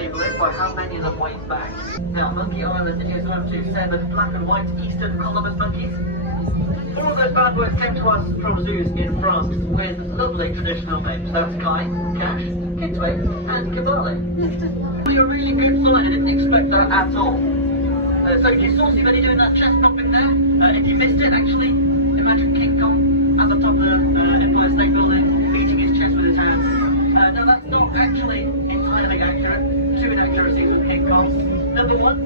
table is by how many of them weight back. Now, Monkey Island is home to 7 black and white eastern colobus monkeys. 4 of those bad boys came to us from zoos in France with lovely traditional names. That's Kai, Cash, Kitway, and Kabale. We are really good fun. I didn't expect that at all. So you saw somebody doing that chest bumping there. If you missed it, actually, imagine King Kong at the top of the Empire State Building beating his chest with his hands. No, that's not actually entirely accurate. 2 inaccuracies with King Kong. Number 1,